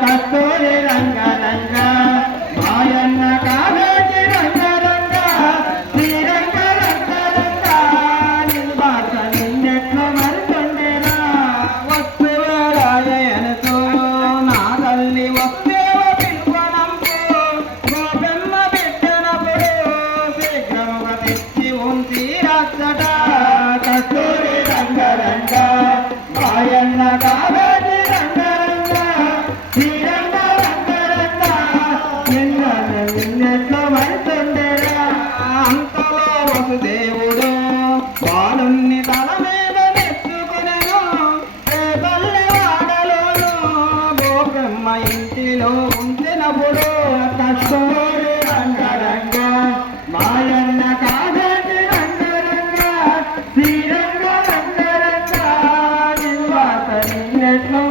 కస్తూరి రంగ రంగ మాయన్న కావేటి రంగ రంగ శ్రీరంగ రంగ రంగ నిల్బాట నిన్నెట్లు మరుతుండేనా వస్తువురాయనతో నా తల్లి వస్తేవ పిలువనంపు గోపెమ్మ పెట్టనప్పుడు శీఘ్రముగా తెచ్చి ఉంచి రచ్చట కస్తూరి రంగ రంగ మాయన్న కావేటి రంగ రంగ శ్రీరంగ రంగ రంగ నిన్నెట్లు మరుతుండేరా అంతలో వసుదేవుడు బాలుణ్ణి తల మీద నెత్తుకునేను పల్లె వాడలోను గోబ్రహ్మ ఇంటిలో ఉంచినప్పుడు కస్తూరి రంగ రంగ మాయన్న కావేటి రంగ రంగ శ్రీరంగ రంగ రంగ నిల్వాత నిన్నెట్లు